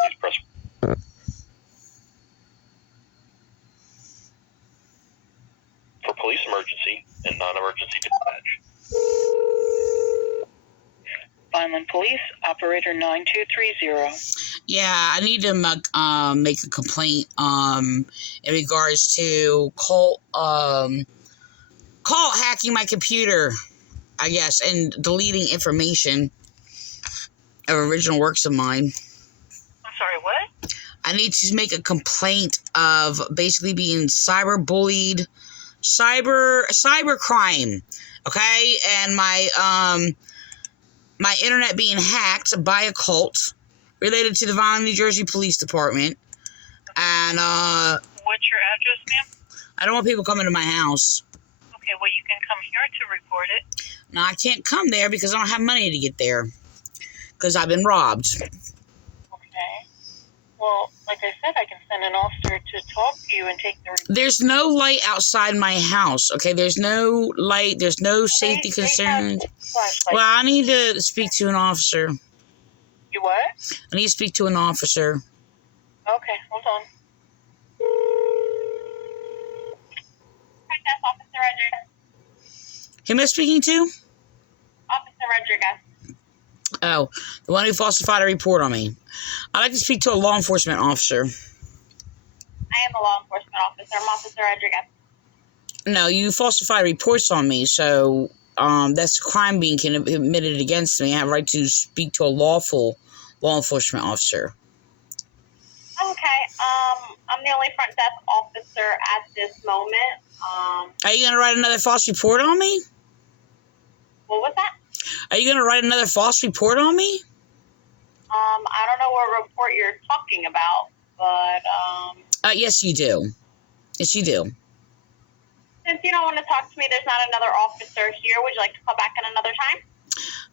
Please press. For police emergency and non-emergency dispatch. Vineland Police, operator 9230. Yeah, I need to make a complaint in regards to cult hacking my computer, I guess, and deleting information of original works of mine. I'm sorry, what? I need to make a complaint of basically being cyber-bullied, cyber crime, okay? And my internet being hacked by a cult related to the Vineland, New Jersey Police Department. And What's your address, ma'am? I don't want people coming to my house. Okay, well, you can come here to report it. No, I can't come there because I don't have money to get there. Because I've been robbed. Okay. Well, like I said, I can send an officer to talk to you and take the report. There's no light outside my house, okay? There's no light. There's no safety concerns. Well, I need to speak to an officer. You what? I need to speak to an officer. Okay, hold on. That's Officer Rodriguez. Who am I speaking to? Officer Rodriguez. Oh, the one who falsified a report on me. I'd like to speak to a law enforcement officer. I am a law enforcement officer. I'm Officer Rodriguez. No, you falsified reports on me, so that's a crime being committed against me. I have a right to speak to a lawful law enforcement officer. Okay, I'm the only front desk officer at this moment. Are you going to write another false report on me? What was that? Are you going to write another false report on me? I don't know what report you're talking about, but, Yes, you do. Yes, you do. since you don't want to talk to me, there's not another officer here. Would you like to call back at another time?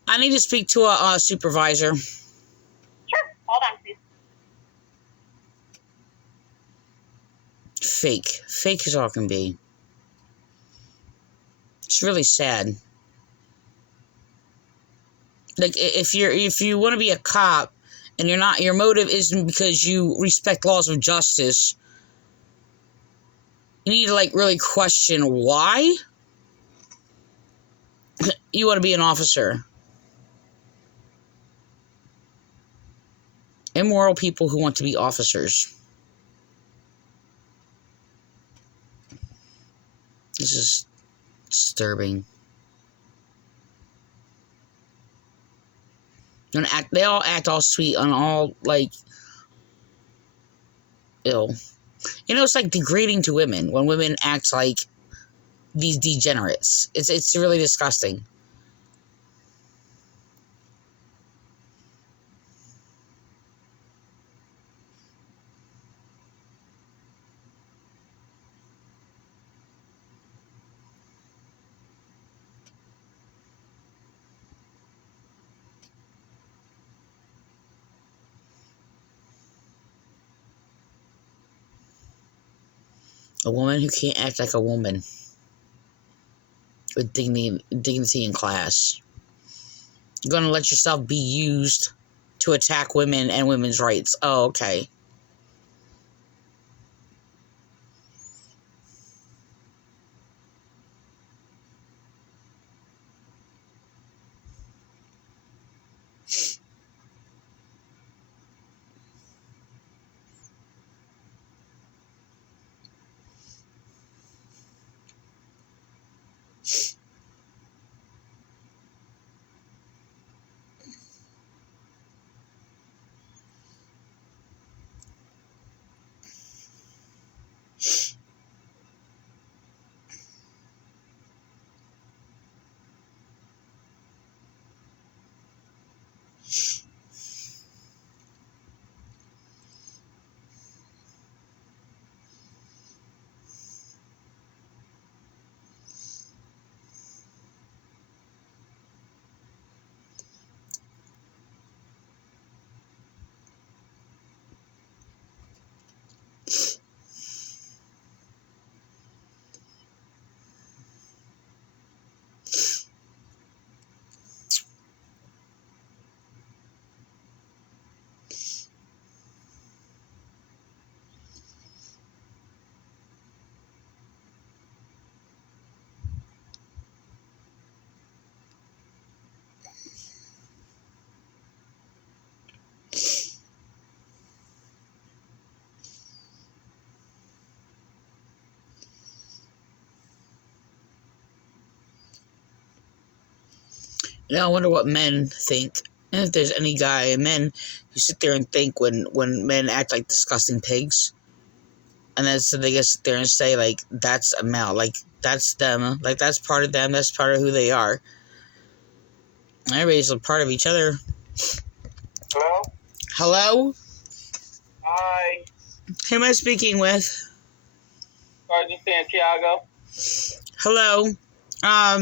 I need to speak to a supervisor. Sure. Hold on, please. Fake. Fake as all can be. It's really sad. Like, if you want to be a cop and you're not, your motive isn't because you respect laws of justice, you need to, like, really question why you want to be an officer. Immoral people who want to be officers. This is disturbing. They all act all sweet and all, like, ill. You know, it's like degrading to women when women act like these degenerates. It's really disgusting. A woman who can't act like a woman with dignity and class. You're going to let yourself be used to attack women and women's rights. Oh, okay. I wonder what men think. And if there's any men who sit there and think when men act like disgusting pigs. And then so they just sit there and say, like, that's a male. Like, that's them. Like, that's part of them. That's part of who they are. Everybody's a part of each other. Hello? Hello? Hi. Who am I speaking with? Sergeant Santiago. Hello? Yeah.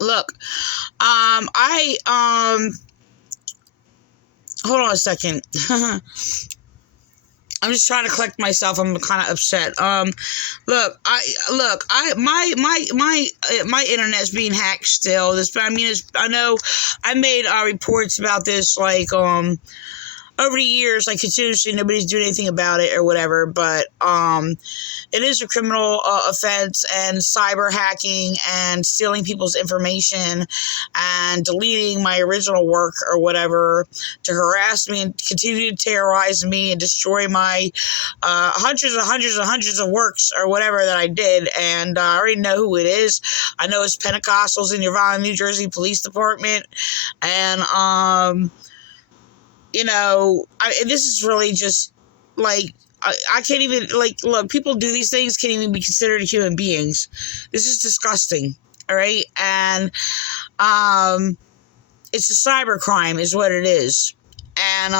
Look, hold on a second. I'm just trying to collect myself. I'm kind of upset. Look, my internet's being hacked still. I know I made reports about this, like, over the years, like, continuously, nobody's doing anything about it or whatever, but, it is a criminal offense, and cyber hacking and stealing people's information and deleting my original work or whatever to harass me and continue to terrorize me and destroy my hundreds of works or whatever that I did. And I already know who it is. I know it's Pentecostals in your Vineland, New Jersey Police Department. And, this is really just, like, I can't even, like, look, people do these things, can't even be considered human beings. This is disgusting, all right? And, it's a cyber crime is what it is. And,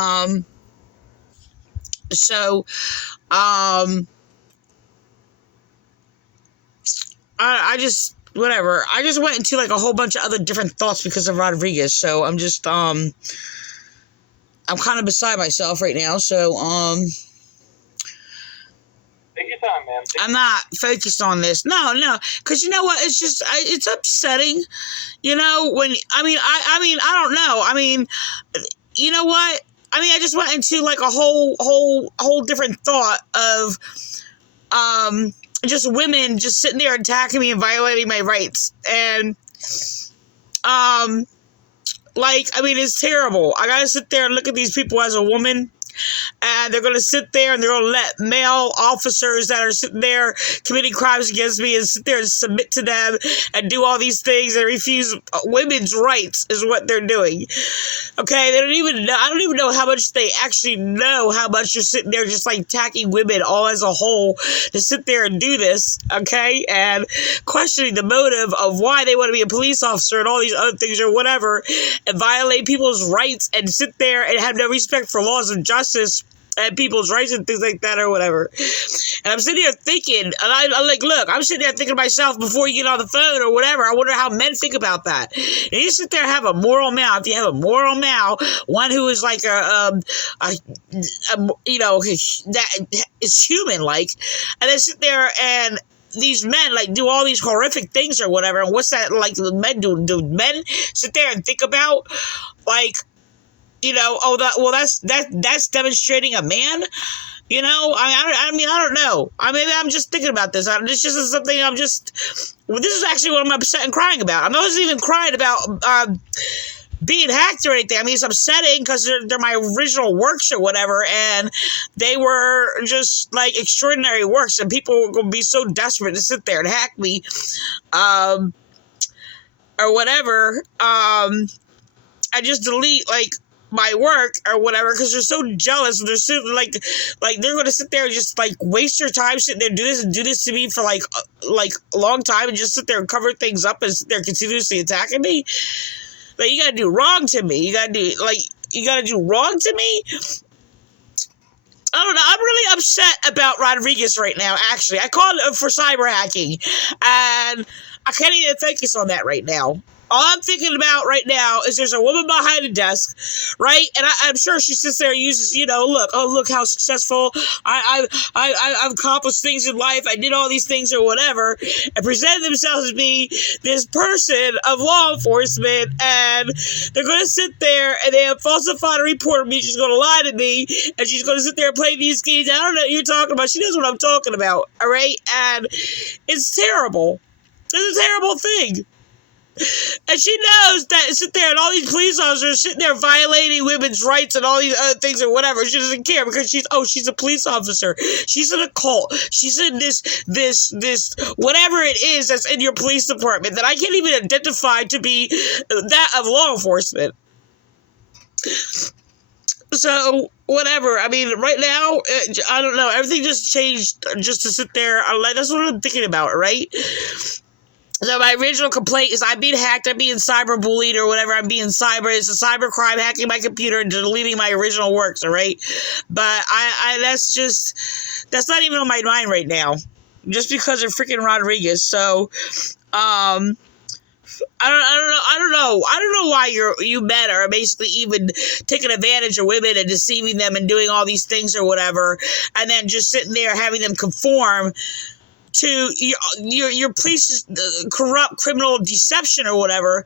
I just, whatever. I just went into, like, a whole bunch of other different thoughts because of Rodriguez, so I'm just, I'm kind of beside myself right now, so, Take your time, man. I'm not focused on this. No, because you know what? It's just, it's upsetting, when, I don't know. I mean, you know what? I mean, I just went into, like, a whole different thought of, just women just sitting there attacking me and violating my rights. And, it's terrible. I gotta sit there and look at these people as a woman, and they're gonna sit there and they're gonna let male officers that are sitting there committing crimes against me and sit there and submit to them and do all these things and refuse women's rights is what they're doing. Okay, they don't even know. I don't even know how much they actually know how much you're sitting there just, like, attacking women all as a whole to sit there and do this, okay, and questioning the motive of why they want to be a police officer and all these other things or whatever, and violate people's rights and sit there and have no respect for laws of justice and people's rights and things like that or whatever. And I'm sitting there thinking, and I'm like, look, I'm sitting there thinking to myself before you get on the phone or whatever, I wonder how men think about that. And you sit there and have a moral male. If you have a moral male, one who is like that is human-like, and then sit there and these men, like, do all these horrific things or whatever, and what's that, like, the men do? Do men sit there and think about, like, that's demonstrating a man. I don't know. Maybe I'm just thinking about this. This just is something this is actually what I'm upset and crying about. I wasn't even crying about being hacked or anything. I mean, it's upsetting because they're my original works or whatever, and they were just, like, extraordinary works, and people were going to be so desperate to sit there and hack me, or whatever. I just delete, like, my work or whatever because they're so jealous. They're so, like they're going to sit there and just, like, waste your time sitting there and do this to me for like a long time and just sit there and cover things up and sit there continuously attacking me. Like, you got to do wrong to me. You got to do wrong to me. I don't know. I'm really upset about Rodriguez right now, actually. I called for cyber hacking, and I can't even focus on that right now. All I'm thinking about right now is there's a woman behind a desk, right? And I'm sure she sits there and uses, look how successful I've accomplished things in life. I did all these things or whatever, and presented themselves as being this person of law enforcement, and they're going to sit there and they have falsified a report of me. She's going to lie to me, and she's going to sit there and play these games. I don't know what you're talking about. She knows what I'm talking about, all right? And it's terrible. It's a terrible thing. And she knows that sit there and all these police officers sitting there violating women's rights and all these other things or whatever. She doesn't care because she's a police officer. She's in a cult. She's in this whatever it is that's in your police department that I can't even identify to be that of law enforcement. So, whatever. I mean, right now, I don't know. Everything just changed just to sit there. That's what I'm thinking about, right? So my original complaint is I'm being hacked, I'm being cyberbullied or whatever, I'm being it's a cyber crime, hacking my computer and deleting my original works, all right? But that's not even on my mind right now. Just because of freaking Rodriguez. So, I don't know why you men are basically even taking advantage of women and deceiving them and doing all these things or whatever, and then just sitting there having them conform to your police's corrupt criminal deception or whatever,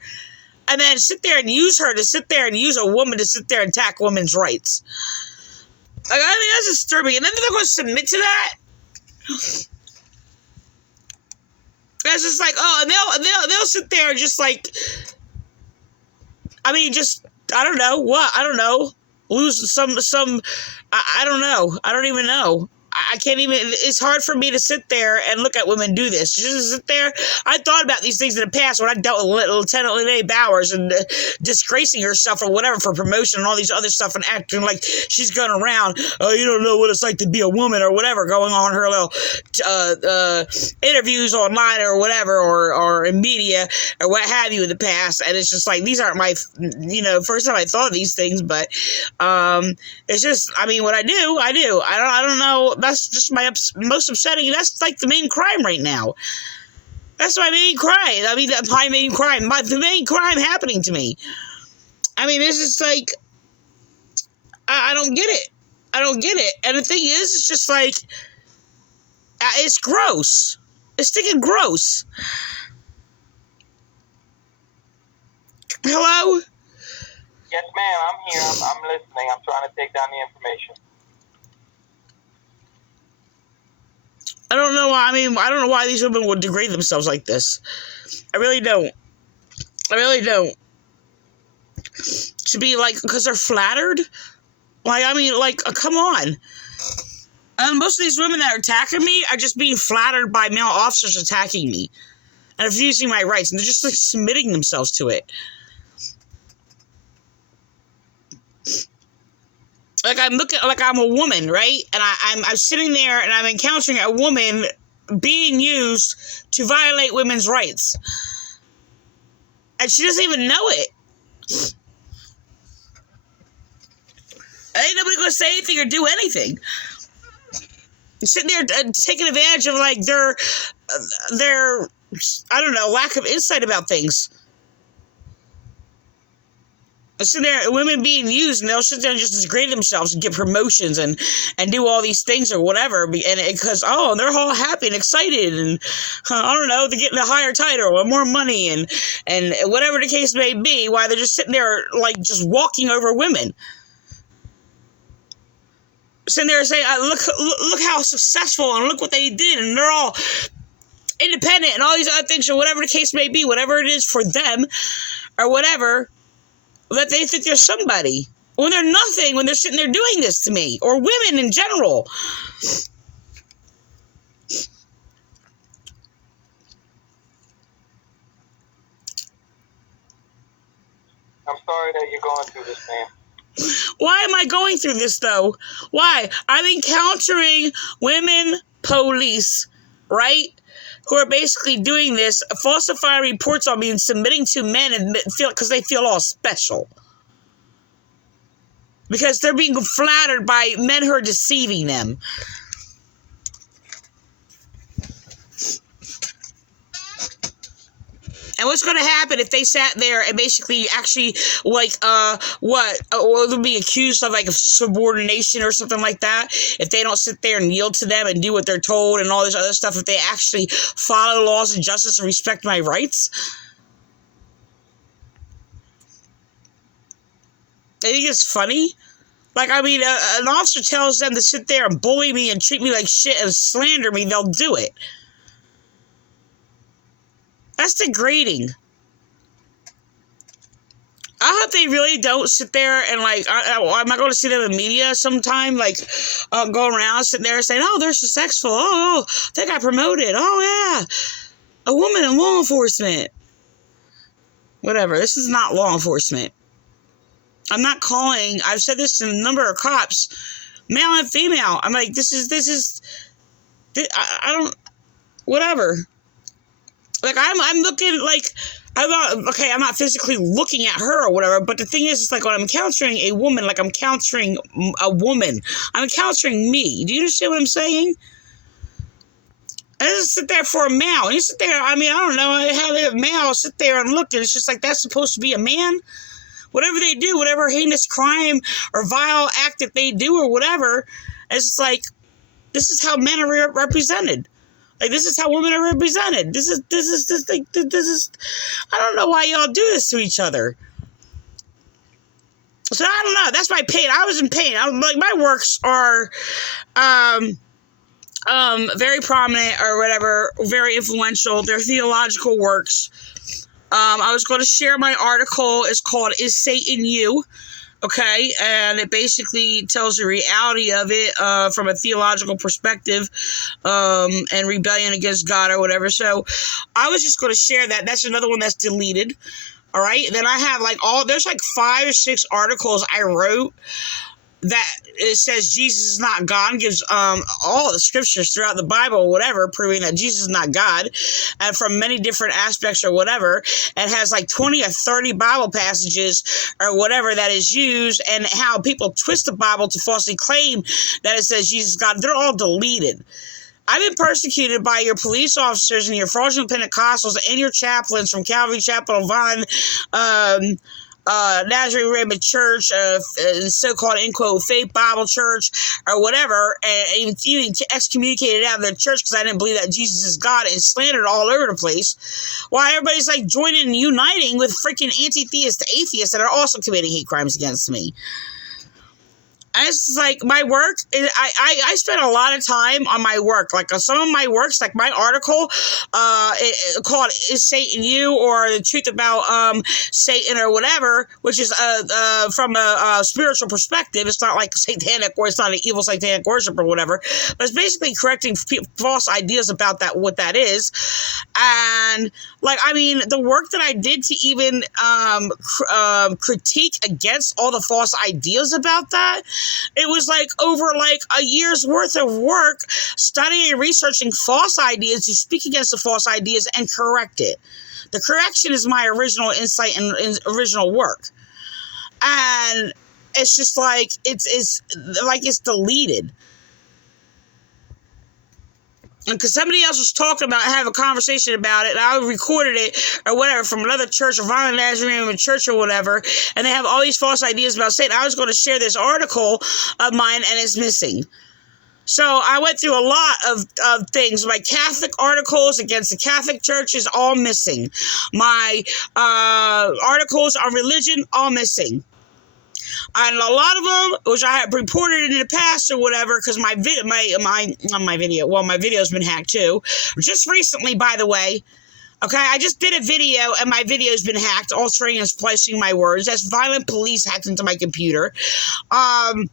and then sit there and use a woman to sit there and attack women's rights. Like, I mean, that's disturbing. And then they're going to submit to that. That's just like, oh, and they'll sit there and just like, I mean, just I don't know, lose some. I don't know. I don't even know. I can't even, it's hard for me to sit there and look at women do this. Just sit there. I thought about these things in the past when I dealt with Lieutenant Lene Bowers and disgracing herself or whatever for promotion and all these other stuff and acting like she's going around, oh, you don't know what it's like to be a woman or whatever, going on her little interviews online or whatever, or in media or what have you in the past. And it's just like, these aren't my, first time I thought of these things, but it's just, I mean, what I do. I don't know. That's just my most upsetting. That's like the main crime right now. That's my main crime. I mean, my main crime. The main crime happening to me. I mean, it's just like, I don't get it. I don't get it. And the thing is, it's just like, it's gross. It's stinking gross. Hello? Yes, ma'am. I'm here. I'm listening. I'm trying to take down the information. I don't know why. I mean, I don't know why these women would degrade themselves like this. I really don't. To be like, because they're flattered? Like, I mean, like, come on. And most of these women that are attacking me are just being flattered by male officers attacking me and refusing my rights. And they're just, like, submitting themselves to it. Like, I'm looking, like I'm a woman, right? And I'm sitting there and I'm encountering a woman being used to violate women's rights. And she doesn't even know it. Ain't nobody gonna say anything or do anything. Sitting there taking advantage of, like, their, I don't know, lack of insight about things. Sitting there, women being used, and they'll sit there and just degrade themselves and get promotions and do all these things or whatever, and because they're all happy and excited, and I don't know, they're getting a higher title or more money and whatever the case may be, while they're just sitting there like just walking over women, sitting there saying, look how successful and look what they did, and they're all independent and all these other things or whatever the case may be, whatever it is for them or whatever. That they think they're somebody. When they're nothing, when they're sitting there doing this to me. Or women in general. I'm sorry that you're going through this, ma'am. Why am I going through this, though? Why? I'm encountering women police, right? Who are basically doing this, falsifying reports on me and submitting to men and because they feel all special. Because they're being flattered by men who are deceiving them. And what's going to happen if they sat there and basically actually, like, would be accused of, like, subordination or something like that? If they don't sit there and yield to them and do what they're told and all this other stuff, if they actually follow laws and justice and respect my rights? I think it's funny. Like, I mean, an officer tells them to sit there and bully me and treat me like shit and slander me, they'll do it. That's degrading. I hope they really don't sit there and like, am I going to see them in media sometime? Like, going around sitting there saying, oh, they're successful. Oh, they got promoted. Oh, yeah. A woman in law enforcement. Whatever. This is not law enforcement. I'm not calling. I've said this to a number of cops, male and female. I'm like, I don't, whatever. Like, I'm looking like, I'm not physically looking at her or whatever, but the thing is, it's like when I'm encountering a woman, like I'm encountering a woman, I'm encountering me. Do you understand what I'm saying? I just sit there for a male. And you sit there, I mean, I don't know, have a male sit there and look, and it's just like, that's supposed to be a man? Whatever they do, whatever heinous crime or vile act that they do or whatever, it's just like, this is how men are represented. Like, this is how women are represented. This is, I don't know why y'all do this to each other. So, I don't know. That's my pain. I was in pain. My works are, very prominent or whatever, very influential. They're theological works. I was going to share my article. It's called Is Satan You? Okay, and it basically tells the reality of it from a theological perspective, and rebellion against God or whatever. So I was just going to share that. That's another one that's deleted. All right, then I have there's 5 or 6 articles I wrote that it says Jesus is not God, and gives all the scriptures throughout the Bible or whatever, proving that Jesus is not God, and from many different aspects or whatever, and has 20 or 30 Bible passages or whatever that is used, and how people twist the Bible to falsely claim that it says Jesus is God. They're all deleted. I've been persecuted by your police officers and your fraudulent Pentecostals and your chaplains from Calvary Chapel, Vine, Nazarene Raymond Church, so-called, end quote, Faith Bible Church, or whatever, and even excommunicated out of their church because I didn't believe that Jesus is God, and slandered all over the place. While everybody's joining and uniting with freaking anti-theist atheists that are also committing hate crimes against me. And it's like my work, I spend a lot of time on my work. Some of my works, like my article called Is Satan You? Or The Truth About Satan or whatever, which is from a spiritual perspective. It's not like satanic, or it's not an evil satanic worship or whatever. But it's basically correcting false ideas about what that is. And the work that I did to even critique against all the false ideas about that, it was over a year's worth of work studying and researching false ideas to speak against the false ideas and correct it. The correction is my original insight and original work. And it's just it's deleted. Because somebody else was talking about, have a conversation about it, and I recorded it or whatever from another church, or Vineland Nazarene Church or whatever, and they have all these false ideas about Satan. I was going to share this article of mine, and it's missing. So I went through a lot of things. My Catholic articles against the Catholic Church is all missing. My articles on religion, all missing. And a lot of them, which I have reported in the past or whatever, because my video's been hacked too. Just recently, by the way. Okay, I just did a video and my video's been hacked, altering and splicing my words. That's Vineland Police hacked into my computer. And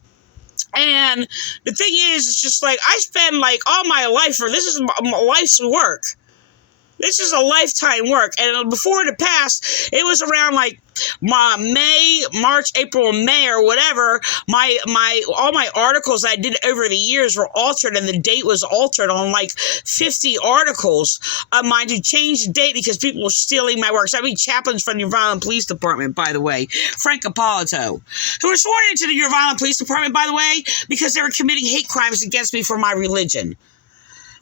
the thing is, it's just I spend all my life, this is my life's work. This is a lifetime work. And before in the past, it was around March, April, May, or whatever. All my articles I did over the years were altered, and the date was altered on 50 articles of mine to change the date because people were stealing my works. I mean, chaplains from your Vineland Police Department, by the way, Frank Appolito, who were sworn into your Vineland Police Department, by the way, because they were committing hate crimes against me for my religion.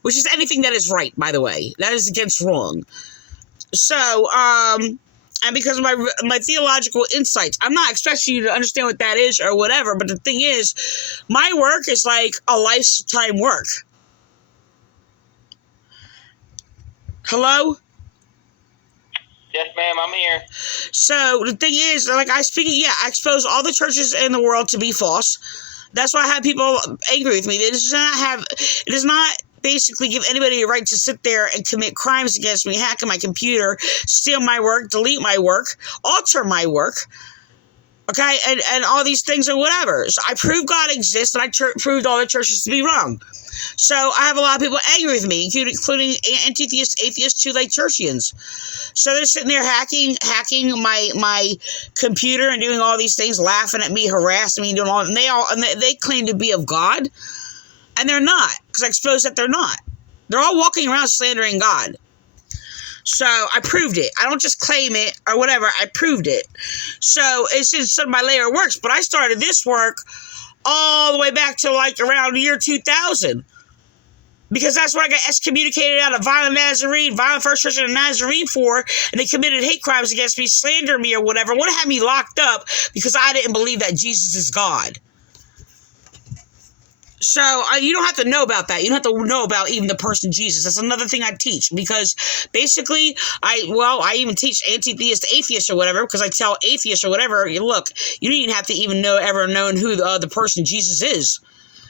Which is anything that is right, by the way. That is against wrong. So, and because of my theological insights, I'm not expecting you to understand what that is or whatever, but the thing is, my work is a lifetime work. Hello? Yes, ma'am, I'm here. So, the thing is, I expose all the churches in the world to be false. That's why I have people angry with me. It does not basically give anybody a right to sit there and commit crimes against me, hack in my computer, steal my work, delete my work, alter my work. Okay, and all these things or whatever. So I proved God exists, and I proved all the churches to be wrong. So I have a lot of people angry with me, including anti-theist, atheists, Two-Leg Churchians. So they're sitting there hacking my computer and doing all these things, laughing at me, harassing me, doing all, and they claim to be of God, and they're not, because I exposed that they're not. They're all walking around slandering God. So I proved it. I don't just claim it or whatever. I proved it. So it's just some of my later works. But I started this work all the way back to like around the year 2000. Because that's what I got excommunicated out of Vineland First Church of the Nazarene for. And they committed hate crimes against me, slandered me or whatever. Would have had me locked up because I didn't believe that Jesus is God. So you don't have to know about that. You don't have to know about even the person Jesus. That's another thing I teach, because basically I even teach anti-theist, atheists or whatever, because I tell atheists or whatever, look, you don't even have to even ever known who the person Jesus is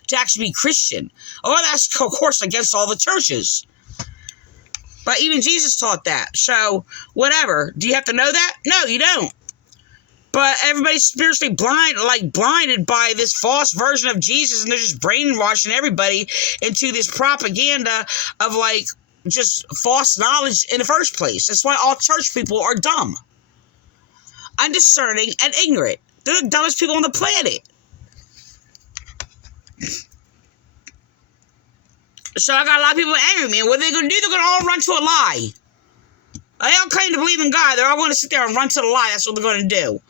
to actually be Christian. Oh, that's of course against all the churches. But even Jesus taught that. So whatever. Do you have to know that? No, you don't. But everybody's spiritually blinded by this false version of Jesus, and they're just brainwashing everybody into this propaganda of just false knowledge in the first place. That's why all church people are dumb, undiscerning, and ignorant. They're the dumbest people on the planet. So I got a lot of people angry at me, and what are they going to do? They're going to all run to a lie. They all claim to believe in God. They're all going to sit there and run to the lie. That's what they're going to do.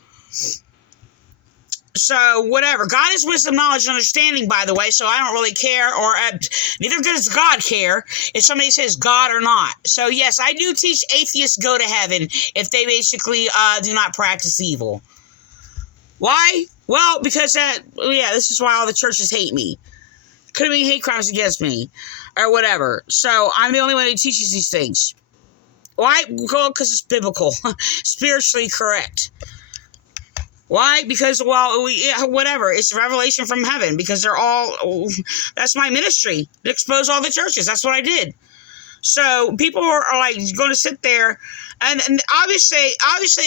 So, whatever. God is wisdom, knowledge, and understanding, by the way, so I don't really care, or neither does God care if somebody says God or not. So, yes, I do teach atheists go to heaven if they basically do not practice evil. Why? Well, because this is why all the churches hate me. Could have been hate crimes against me, or whatever. So, I'm the only one who teaches these things. Why? Well, because it's biblical. Spiritually correct. Why? Because, whatever. It's revelation from heaven. Because they're all... That's my ministry. To expose all the churches. That's what I did. So, people are going to sit there, and obviously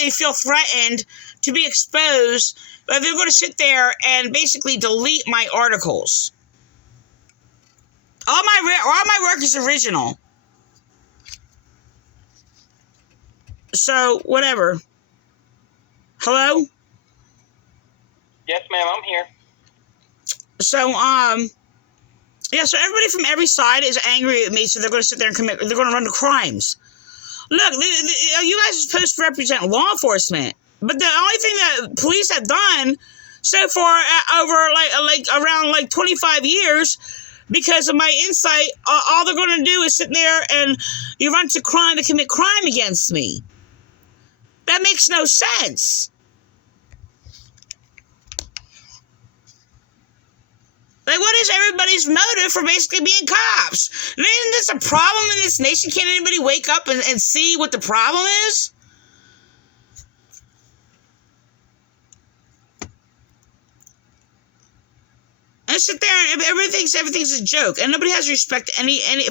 they feel threatened to be exposed, but they're going to sit there and basically delete my articles. All my work is original. So, whatever. Hello? Yes, ma'am, I'm here. So, so everybody from every side is angry at me, so they're going to sit there and they're going to run to crimes. Look, you guys are supposed to represent law enforcement, but the only thing that police have done so far over around 25 years, because of my insight, all they're going to do is sit there and you run to crime to commit crime against me. That makes no sense. What is everybody's motive for basically being cops? Isn't this a problem in this nation? Can't anybody wake up and see what the problem is? And sit there and everything's a joke, and nobody has respect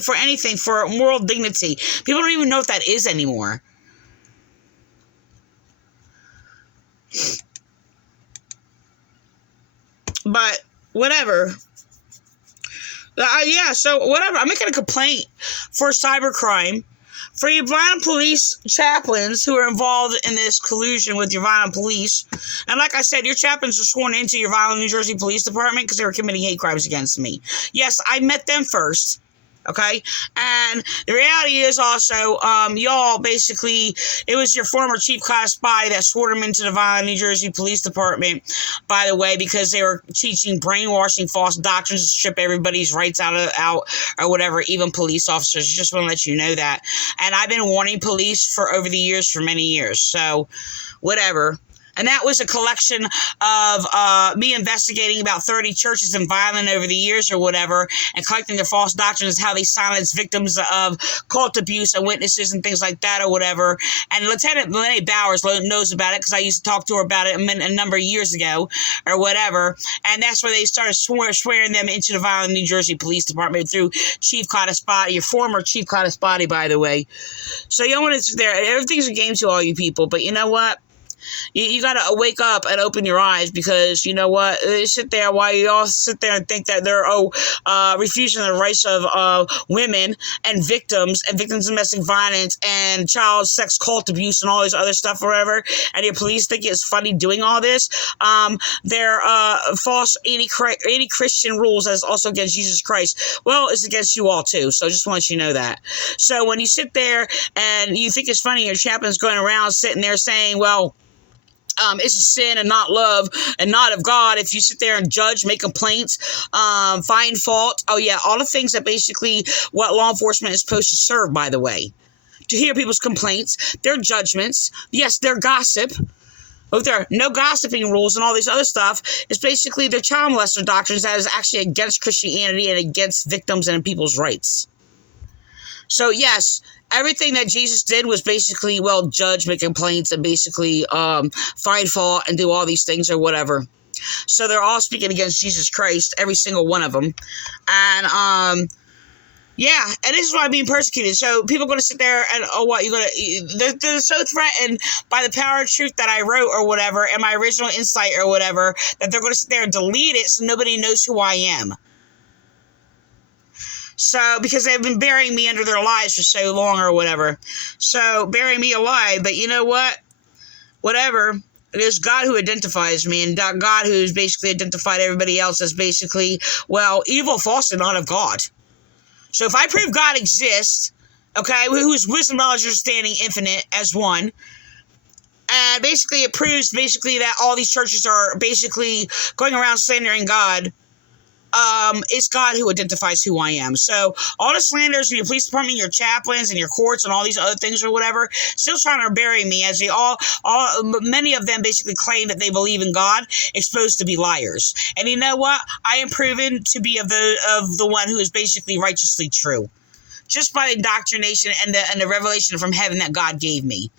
for anything, for moral dignity. People don't even know what that is anymore. But whatever. So whatever. I'm making a complaint for cybercrime for your Vineland Police chaplains who are involved in this collusion with your Vineland Police. And like I said, your chaplains are sworn into your Vineland, New Jersey Police Department because they were committing hate crimes against me. Yes, I met them first. Okay, and the reality is also, y'all basically, it was your former chief class body that swore them into the Vineland, New Jersey Police Department, by the way, because they were teaching brainwashing false doctrines to strip everybody's rights out or whatever, even police officers. Just want to let you know that. And I've been warning police for over the years, for many years. So, whatever. And that was a collection of me investigating about 30 churches in Vineland over the years or whatever, and collecting their false doctrines, how they silence victims of cult abuse and witnesses and things like that or whatever. And Lieutenant Lene Bowers knows about it because I used to talk to her about it a number of years ago or whatever. And that's where they started swearing them into the Vineland, New Jersey Police Department through Chief Codispati, your former Chief Codispati, by the way. So you don't want to sit there. Everything's a game to all you people, but you know what? You got to wake up and open your eyes, because you know what? They sit there while you all sit there and think that they're refusing the rights of women and victims of domestic violence and child sex cult abuse and all this other stuff, whatever. And your police think it's funny doing all this. They're false anti-Christian rules that is also against Jesus Christ. Well, it's against you all too. So just want you to know that. So when you sit there and you think it's funny, your chaplain's going around sitting there saying, well, it's a sin and not love and not of God if you sit there and judge, make complaints, find fault. Oh, yeah, all the things that basically what law enforcement is supposed to serve, by the way. To hear people's complaints, their judgments, yes, their gossip. If there are no gossiping rules and all this other stuff, it's basically their child molester doctrines that is actually against Christianity and against victims and people's rights. So, yes, everything that Jesus did was basically, well, judge, make complaints, and basically find fault and do all these things or whatever. So they're all speaking against Jesus Christ, every single one of them. And, yeah, and this is why I'm being persecuted. So people are going to sit there and, oh, what, they're so threatened by the power of truth that I wrote or whatever, and my original insight or whatever, that they're going to sit there and delete it so nobody knows who I am. So, because they've been burying me under their lies for so long or whatever. So, burying me alive. But you know what? Whatever. It is God who identifies me, and God who's basically identified everybody else as basically, well, evil, false, and not of God. So, if I prove God exists, okay, whose wisdom, knowledge, understanding, infinite as one, and basically it proves basically that all these churches are basically going around slandering God, it's God who identifies who I am. So all the slanders in your police department, your chaplains, and your courts, and all these other things or whatever, still trying to bury me, as they many of them basically claim that they believe in God, exposed to be liars. And you know what? I am proven to be of the one who is basically righteously true, just by the indoctrination and the revelation from heaven that God gave me.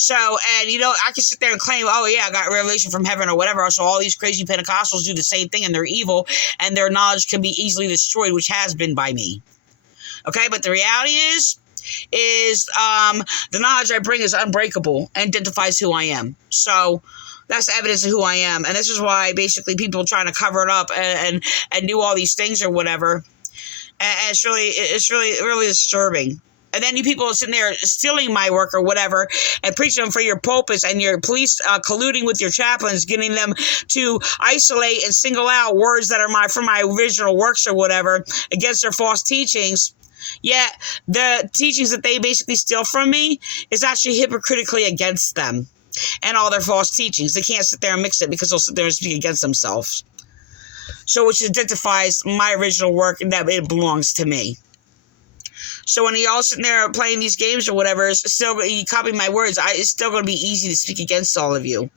So, and you know, I can sit there and claim, oh yeah, I got revelation from heaven or whatever. So all these crazy Pentecostals do the same thing and they're evil and their knowledge can be easily destroyed, which has been by me. Okay, but the reality is the knowledge I bring is unbreakable and identifies who I am. So that's evidence of who I am. And this is why basically people trying to cover it up and do all these things or whatever. And it's really disturbing. And then you people are sitting there stealing my work or whatever and preaching them for your pulpits, and your police colluding with your chaplains, getting them to isolate and single out words that are from my original works or whatever against their false teachings. Yet the teachings that they basically steal from me is actually hypocritically against them and all their false teachings. They can't sit there and mix it because they'll sit there and speak against themselves. So which identifies my original work and that it belongs to me. So when y'all sitting there playing these games or whatever, it's still, you copy my words, it's still going to be easy to speak against all of you.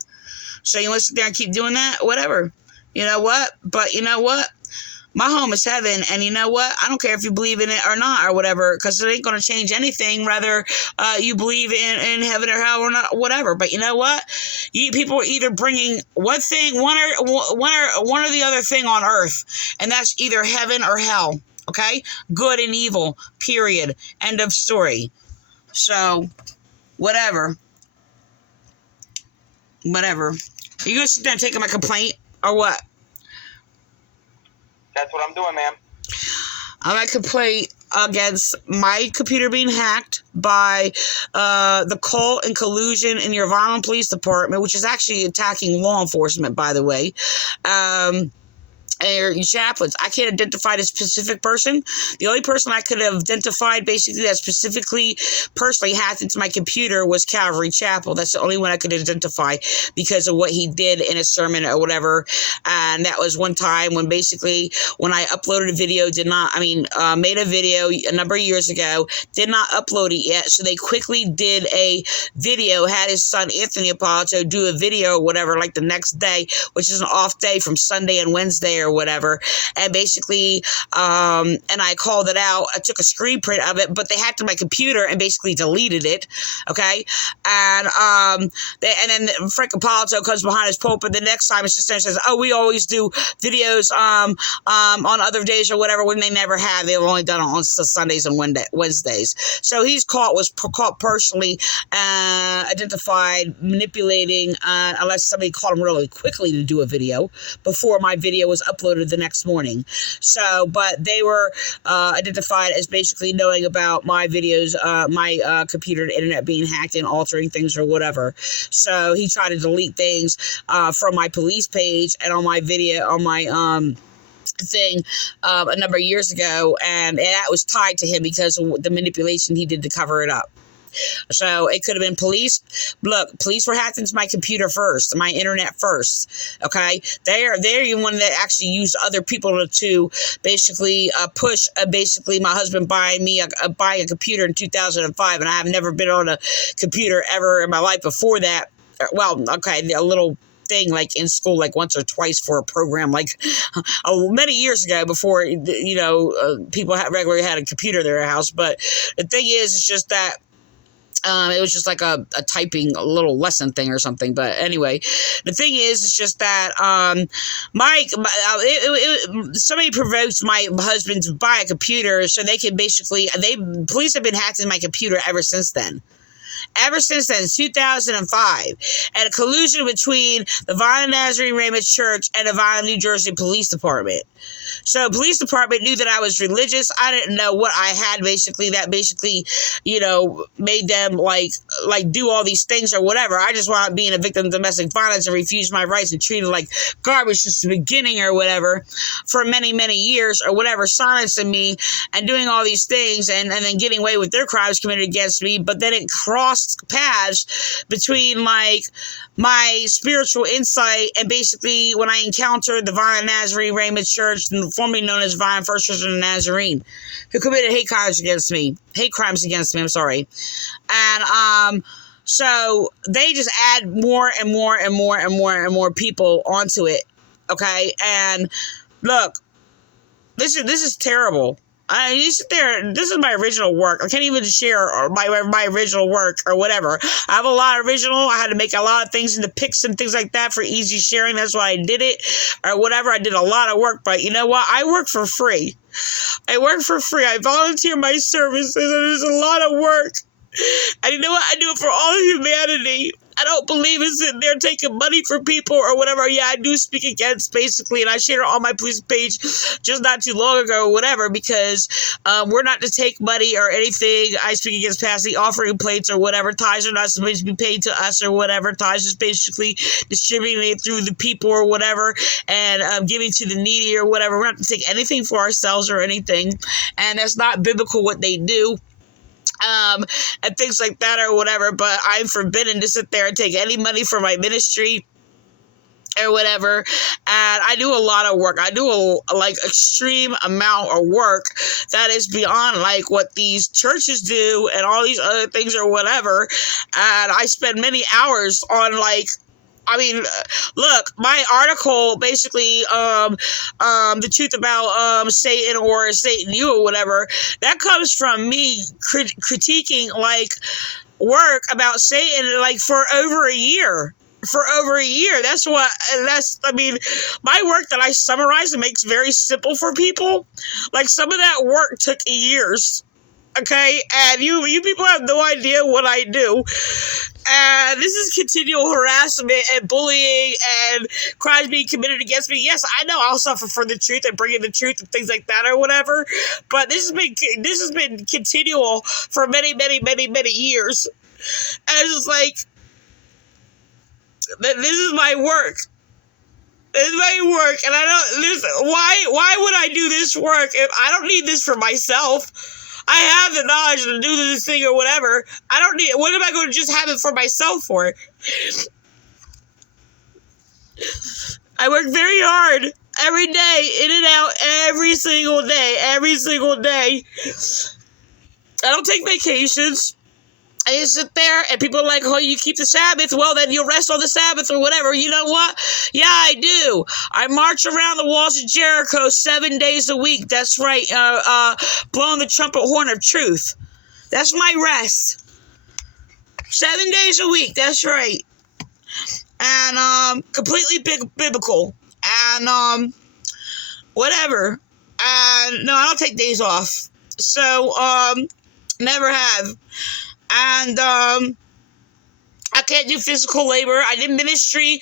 So you want to sit there and keep doing that? Whatever. You know what? But you know what? My home is heaven, and you know what? I don't care if you believe in it or not or whatever, because it ain't going to change anything, whether you believe in heaven or hell or not, whatever. But you know what? You people are either bringing one or the other thing on earth, and that's either heaven or hell. Okay? Good and evil, period. End of story. So, whatever. You gonna sit there and take my complaint, or what? That's what I'm doing, ma'am. I'm a complaint against my computer being hacked by the cult and collusion in your Vineland Police Department, which is actually attacking law enforcement, by the way. Or your chaplains. I can't identify the specific person. The only person I could have identified basically that specifically personally hacked into my computer was Calvary Chapel. That's the only one I could identify because of what he did in a sermon or whatever. And that was one time when basically when I uploaded a video, made a video a number of years ago, did not upload it yet. So they quickly did a video, had his son Anthony Apollo do a video or whatever like the next day, which is an off day from Sunday and Wednesday or whatever. And basically, and I called it out. I took a screen print of it, but they hacked my computer and basically deleted it. Okay. And then Frank Apollo comes behind his pulpit the next time and says, oh, we always do videos on other days or whatever, when they never have. They've only done it on Sundays and Wednesdays. So he's was caught personally identified manipulating, unless somebody called him really quickly to do a video before my video was uploaded the next morning. So, but they were identified as basically knowing about my videos, my computer and internet being hacked and altering things or whatever. So he tried to delete things from my police page and on my video, on my thing a number of years ago, and that was tied to him because of the manipulation he did to cover it up. So it could have been police. Look, police were hacked into my computer first, my internet first. Okay, they're the one that actually used other people to basically push basically my husband buying a computer in 2005, and I have never been on a computer ever in my life before that. Well, okay, a little thing like in school, like once or twice for a program, like many years ago before people regularly had a computer in their house. But the thing is, it's just that it was just like a typing a little lesson thing or something. But anyway, the thing is, it's just that somebody provoked my husband to buy a computer so they can basically, police have been hacking my computer ever since then. Ever since then, 2005, and a collusion between the Vineland Nazarene Raymond Church and the Vineland, New Jersey Police Department. So, police department knew that I was religious. I didn't know what I had that basically, made them like do all these things or whatever. I just wound up being a victim of domestic violence and refused my rights and treated like garbage since the beginning or whatever for many, many years or whatever, silencing me and doing all these things and then getting away with their crimes committed against me. But then it crossed paths between like my spiritual insight and basically when I encountered the Vineland Nazarene Raymond Church, formerly known as Vineland First Church of the Nazarene, who committed hate crimes against me. I'm sorry. And so they just add more and more and more and more and more people onto it. Okay, and look, this is terrible. You sit there. This is my original work. I can't even share my original work or whatever. I have a lot of original. I had to make a lot of things into pics and things like that for easy sharing. That's why I did it or whatever. I did a lot of work, but you know what? I work for free. I volunteer my services, and there's a lot of work. And you know what? I do it for all of humanity. I don't believe in sitting there taking money from people or whatever. Yeah, I do speak against basically, and I shared it on my police page just not too long ago or whatever, because we're not to take money or anything. I speak against passing offering plates or whatever. Tithes are not supposed to be paid to us or whatever. Tithes is basically distributing it through the people or whatever and giving to the needy or whatever. We're not to take anything for ourselves or anything, and that's not biblical what they do. And things like that or whatever, but I'm forbidden to sit there and take any money for my ministry or whatever. And I do a lot of work. I do a extreme amount of work that is beyond like what these churches do and all these other things or whatever. And I spend many hours on look, my article basically, the truth about Satan or Satan you or whatever, that comes from me critiquing work about Satan for over a year. My work that I summarize and makes very simple for people. Some of that work took years. Okay, and you people have no idea what I do. And this is continual harassment and bullying and crimes being committed against me. Yes, I know I'll suffer for the truth and bringing the truth and things like that or whatever. But this has been continual for many, many, many, many years. And it's just like, this is my work. This is my work, and why would I do this work if I don't need this for myself? I have the knowledge to do this thing or whatever. I don't need it. What am I going to just have it for myself for? I work very hard every day, in and out, every single day. I don't take vacations. I just sit there and people are like, oh, you keep the Sabbath? Well, then you'll rest on the Sabbath or whatever. You know what? Yeah, I do. I march around the walls of Jericho 7 days a week. That's right. Blowing the trumpet horn of truth. That's my rest. 7 days a week. That's right. And completely biblical. And whatever. And no, I don't take days off. So never have. And I can't do physical labor. I did ministry,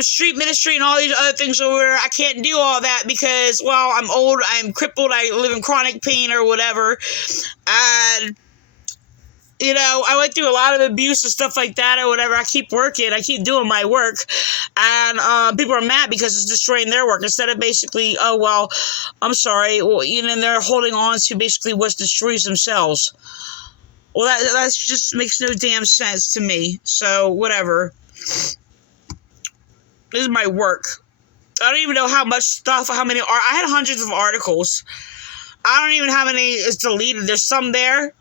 street ministry and all these other things over there. I can't do all that because, well, I'm old, I'm crippled, I live in chronic pain or whatever. And, you know, I went through a lot of abuse and stuff like that or whatever. I keep working. I keep doing my work. And people are mad because it's destroying their work instead of basically, oh, well, I'm sorry. Well, you know, they're holding on to basically what destroys themselves. Well, that just makes no damn sense to me. So, whatever. This is my work. I don't even know how much stuff, how many, I had hundreds of articles. I don't even know how many is deleted. There's some there.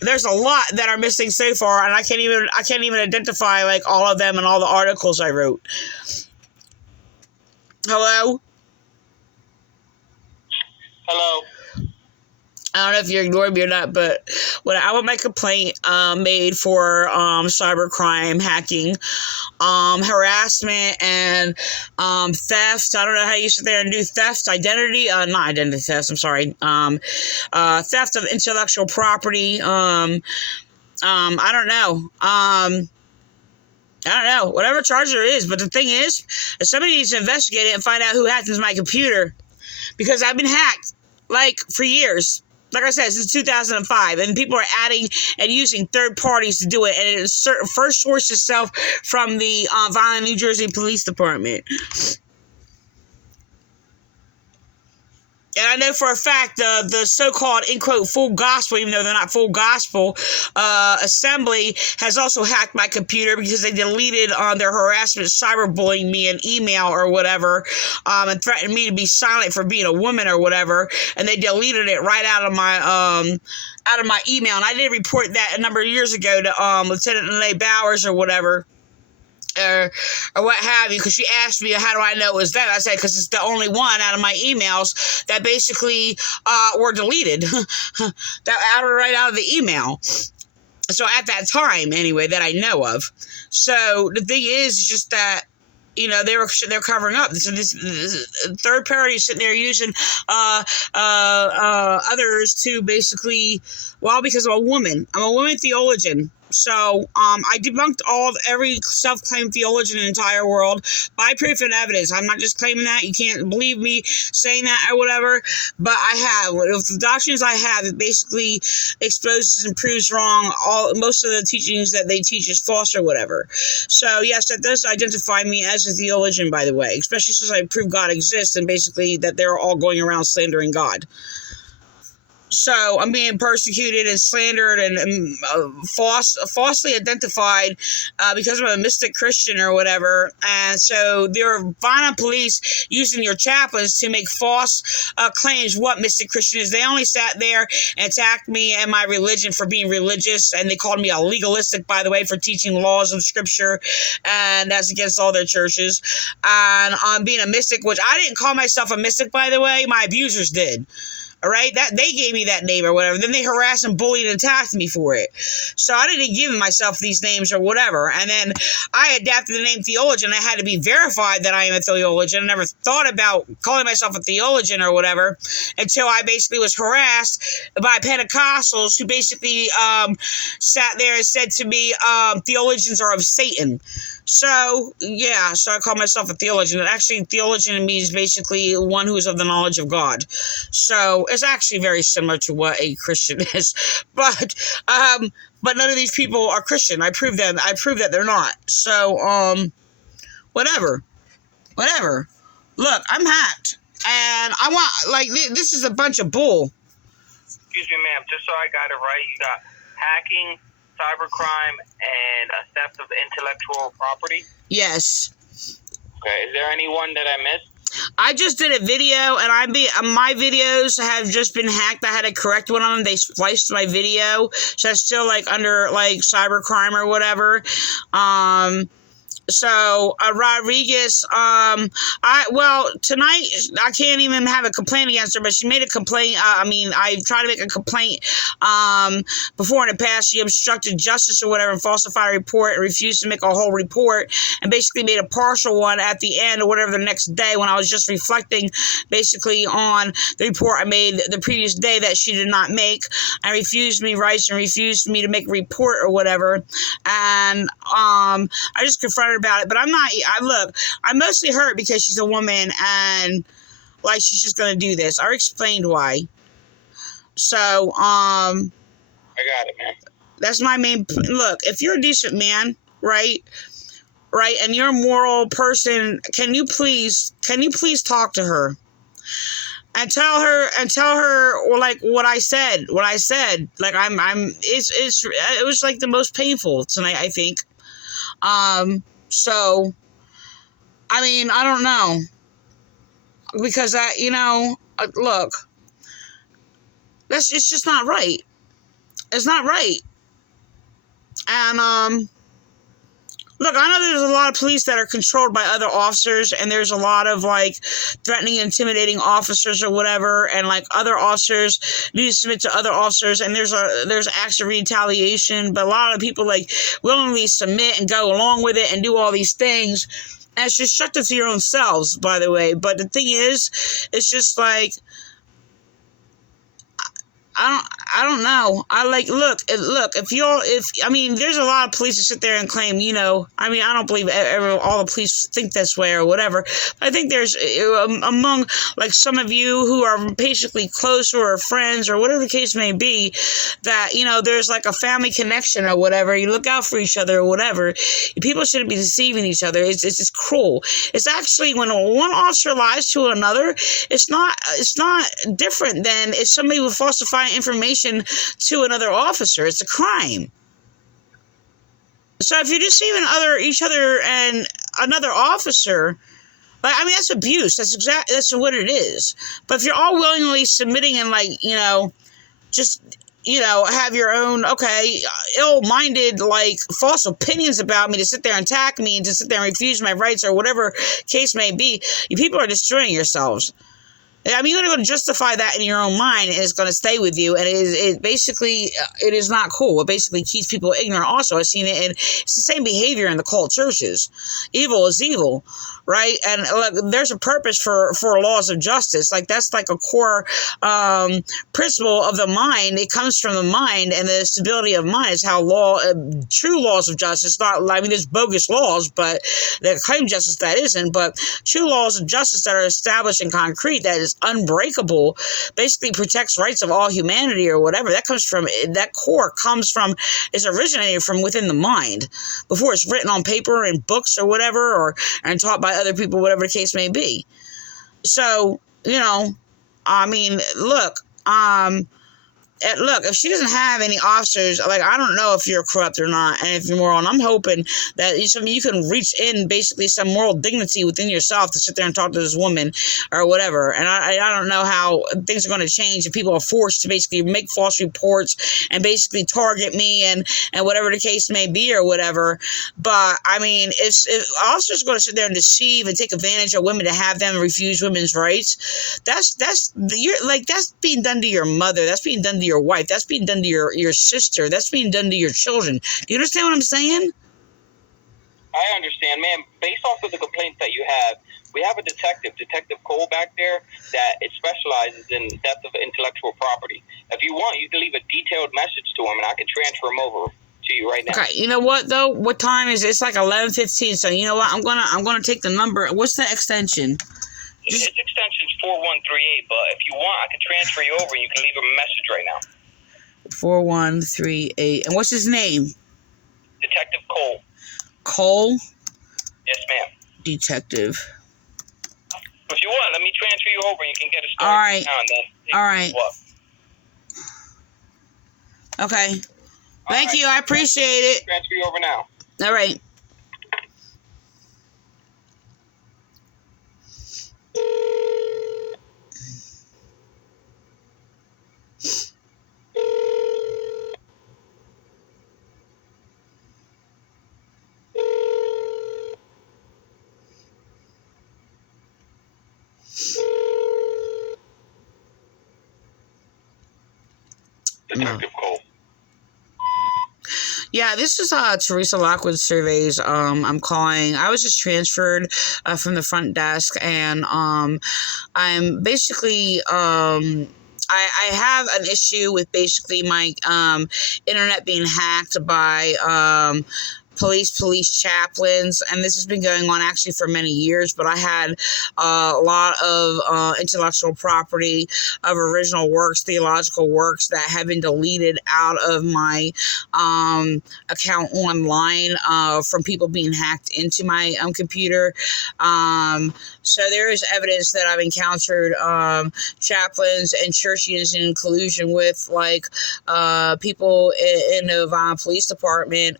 There's a lot that are missing so far, and I can't even identify, like, all of them and all the articles I wrote. Hello? Hello. I don't know if you're ignoring me or not, but when I want my complaint made for cybercrime, hacking, harassment, and theft. I don't know how you sit there and do theft, identity, not identity theft, I'm sorry. Theft of intellectual property. I don't know. I don't know. Whatever charge there is. But the thing is, somebody needs to investigate it and find out who hacked into my computer. Because I've been hacked, like, for years. Like I said, since 2005, and people are adding and using third parties to do it, and it first sourced itself from the Vineland, New Jersey Police Department. And I know for a fact the so-called, in quote, full gospel, even though they're not full gospel, assembly has also hacked my computer because they deleted their harassment, cyberbullying me in email or whatever, and threatened me to be silent for being a woman or whatever. And they deleted it right out of my email. And I did report that a number of years ago to Lieutenant Lay Bowers or whatever. Or what have you, because she asked me, how do I know it was them? I said, because it's the only one out of my emails that basically were deleted. That right out of the email. So at that time, anyway, that I know of. So the thing is just that, you know, they're covering up. So this third party is sitting there using others to basically, well, because I'm a woman. I'm a woman theologian. So I debunked every self-claimed theologian in the entire world by proof and evidence. I'm not just claiming that. You can't believe me saying that or whatever. But I have. With the doctrines I have, it basically exposes and proves wrong most of the teachings that they teach is false or whatever. So yes, that does identify me as a theologian, by the way, especially since I prove God exists and basically that they're all going around slandering God. So I'm being persecuted and slandered and falsely identified because I'm a mystic Christian or whatever. And so there are Vineland Police using your chaplains to make false claims what mystic Christian is. They only sat there and attacked me and my religion for being religious. And they called me a legalistic, by the way, for teaching laws of Scripture. And that's against all their churches. And I'm being a mystic, which I didn't call myself a mystic, by the way. My abusers did. All right, that they gave me that name or whatever. Then they harassed and bullied and attacked me for it. So I didn't give myself these names or whatever. And then I adapted the name theologian. I had to be verified that I am a theologian. I never thought about calling myself a theologian or whatever until I basically was harassed by Pentecostals who basically sat there and said to me, theologians are of Satan. So, yeah, so I call myself a theologian. And actually, theologian means basically one who is of the knowledge of God. So, it's actually very similar to what a Christian is. But none of these people are Christian. I prove that they're not. So, whatever. Look, I'm hacked. And I want, like, this is a bunch of bull. Excuse me, ma'am. Just so I got it right, you got hacking, cybercrime, and theft of intellectual property? Yes. Okay. Is there anyone that I missed? I just did a video, and my videos have just been hacked. I had to correct one of them. They spliced my video, so it's still like under like cybercrime or whatever. So Rodriguez, tonight I can't even have a complaint against her, but she made a complaint. I tried to make a complaint before in the past. She obstructed justice or whatever and falsified a report and refused to make a whole report and basically made a partial one at the end or whatever the next day when I was just reflecting basically on the report I made the previous day that she did not make, and refused me rights and refused me to make a report or whatever. And I just confronted about it, but I'm mostly hurt because she's a woman and like she's just gonna do this. I explained why. So I got it, man. that's my main look. If you're a decent man, right, and you're a moral person, can you please talk to her and tell her like what I said, like it was like the most painful tonight, I think. So, I mean, I don't know, because look, it's just not right. It's not right. And, look, I know there's a lot of police that are controlled by other officers, and there's a lot of, like, threatening, intimidating officers or whatever, and, like, other officers need to submit to other officers, and there's acts of retaliation, but a lot of people, like, willingly submit and go along with it and do all these things, and it's destructive to your own selves, by the way. But the thing is, it's just, like, I don't know. There's a lot of police that sit there and claim, I don't believe all the police think this way or whatever. I think there's among like some of you who are basically close or are friends or whatever the case may be, that, there's like a family connection or whatever. You look out for each other or whatever. People shouldn't be deceiving each other. It's just cruel. It's actually when one officer lies to another, it's not different than if somebody would falsify information to another officer. It's a crime. So if you're deceiving each other and another officer, that's abuse. That's what it is. But if you're all willingly submitting and have your own, ill-minded, false opinions about me to sit there and attack me and to sit there and refuse my rights or whatever case may be, you people are destroying yourselves. You're going to justify that in your own mind, and it's going to stay with you, and it is not cool. It basically keeps people ignorant also. I've seen it, and it's the same behavior in the cult churches. Evil is evil, right? And look, there's a purpose for laws of justice. That's like a core principle of the mind. It comes from the mind, and the stability of mind is how true laws of justice, there's bogus laws, but they claim justice that isn't, but true laws of justice that are established in concrete, that is unbreakable, basically protects rights of all humanity or whatever. That core is originated from within the mind before it's written on paper in books or whatever, and taught by other people, whatever the case may be. So, look, if she doesn't have any officers, I don't know if you're corrupt or not, and if you're moral, and I'm hoping that you can reach in basically some moral dignity within yourself to sit there and talk to this woman or whatever. And I don't know how things are going to change if people are forced to basically make false reports and basically target me and whatever the case may be or whatever. But if officers are going to sit there and deceive and take advantage of women to have them refuse women's rights, that's being done to your mother. That's being done to your wife. That's being done to your sister. That's being done to your children. Do you understand what I'm saying? I understand, man. Based off of the complaints that you have, we have a Detective Cole back there, that it specializes in theft of intellectual property. If you want, you can leave a detailed message to him, and I can transfer him over to you right now. Okay, you know what though? What time is it? It's like 11:15. So you know what? I'm gonna take the number. What's the extension? His extension's 4138, but if you want, I can transfer you over and you can leave him a message right now. 4138. And what's his name? Detective Cole. Cole? Yes, ma'am. Detective. If you want, let me transfer you over and you can get a story. All right. Now and then. All right. Okay. Thank you. I appreciate it. Transfer you over now. All right. Detective Cole. Yeah, this is Teresa Lockwood Surveys. I'm calling. I was just transferred from the front desk, and I'm basically I have an issue with basically my internet being hacked by police chaplains, and this has been going on actually for many years, but I had a lot of intellectual property of original works, theological works that have been deleted out of my account online from people being hacked into my computer. So there is evidence that I've encountered chaplains and churchians in collusion with like people in the Vineland Police Department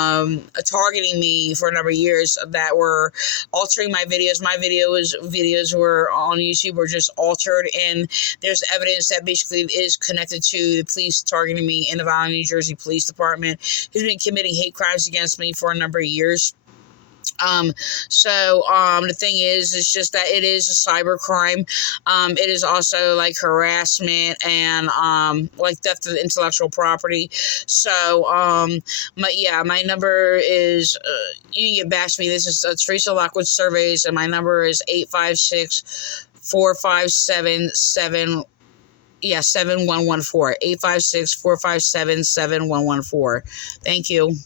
targeting me for a number of years that were altering my videos. My videos were on YouTube were just altered, and there's evidence that basically is connected to the police targeting me in the Vineland, New Jersey Police Department, who's been committing hate crimes against me for a number of years. The thing is, it's just that it is a cyber crime. It is also like harassment and, like theft of intellectual property. So, my number is, you can get back to me. This is Teresa Lockwood Surveys, and my number is 856-457-7114. 856-457-7114. Thank you.